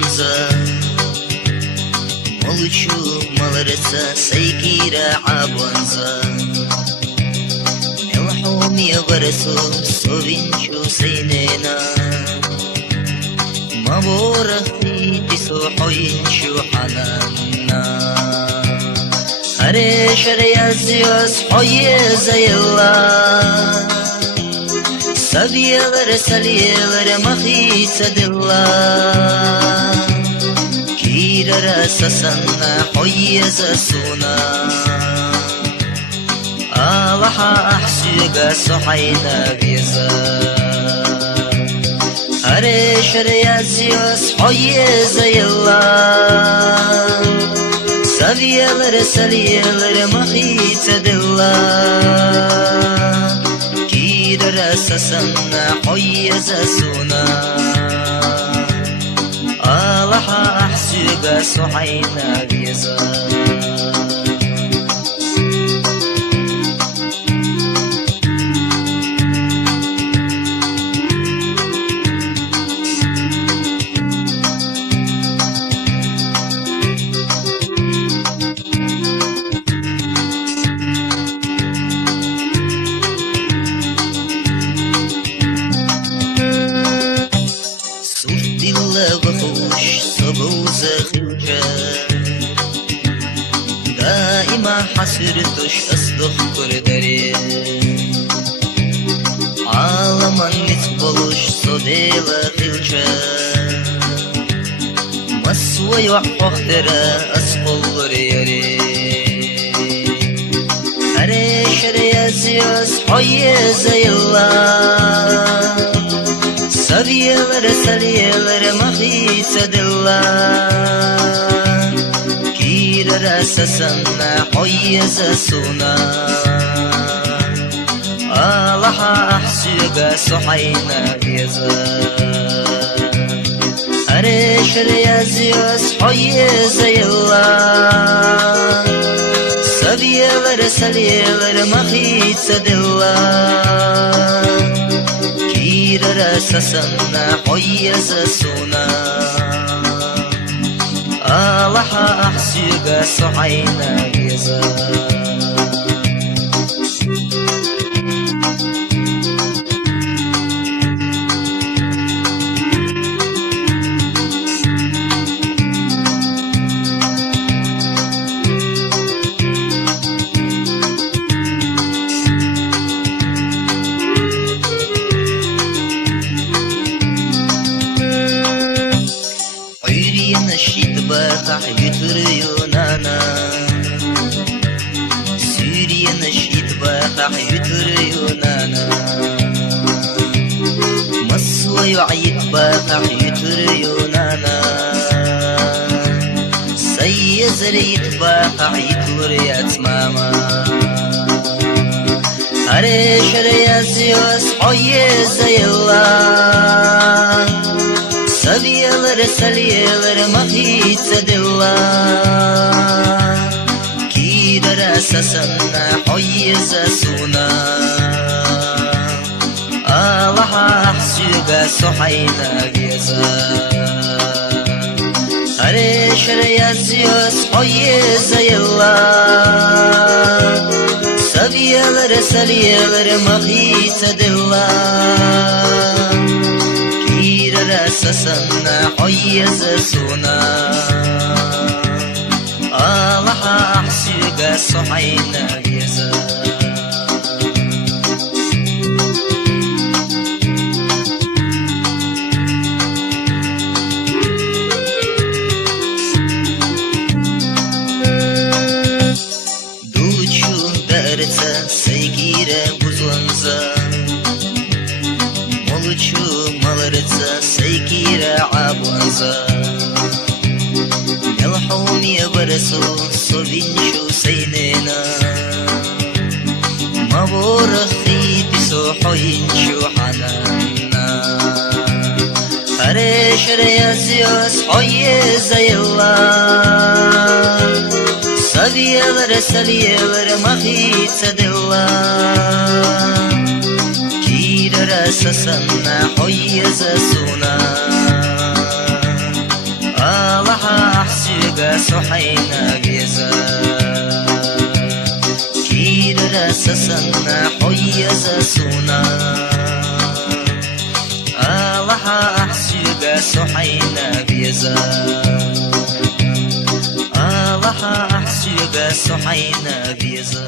بزونزا ملچو ملرسا سيكيرا عبونزا الحومي برسو سوبينشو سينينا مبورخي تسو حوينشو حنانا هري شريازيوس حوي زي الله سبيلر سليلر مخيص دلا كير رسسنا حيز سونا آلحا أحسيق سحينا بيزا هرش ريازيوس حيز يلا سبيلر سليلر مخيص دلا رسسنا حيز سونا آلحا أحسيق سحينا بيزا بخوش صبوز خلجة دائما حسرتش أصدق كردري عالما نتبلش صديل خلجة مسوي وحوخترا أسفل ريري هريش ريازيوس حيز يلا سبيلر سليلر مخيص دلا كير رسسنا حيز سونا آلحا أحسيق سحينا بيزا هرش ريازيوس حيز يلا سبيلر سليلر مخيص دلا رسسنا حيز سونا آلحا أحسيق سحينا بيزا نشيد بقى يتريونانا سوريا نشيد بقى يتريونانا مصر يعيد بقى يتريونانا سيزريت بقى يتريات ماما هرش ريازيوس حيز يلا سبيلر سليلر مخيص دلا كير رسسنا حيز سونا آلحا أحسيق سحينا بيزا هرش ريازيوس حيز يلا سبيلر سليلر مخيص دلا رسسنا حيز سونا آلحا أحسيق سحينا بيزا دوچو درتا سيكيرا بزونزا ملچو ملرسا سيكيرا عبونزا الحومي برسو صبينشو سينينا مبورخي تسو حوينشو حنانا هرش ريازيوس حيز يلا سبيلر سليلر مخيص دلا رسسنا حيز سونا بيزا سونا لها أحسيق سحينا بيزا لها أحسيق سحينا بيزا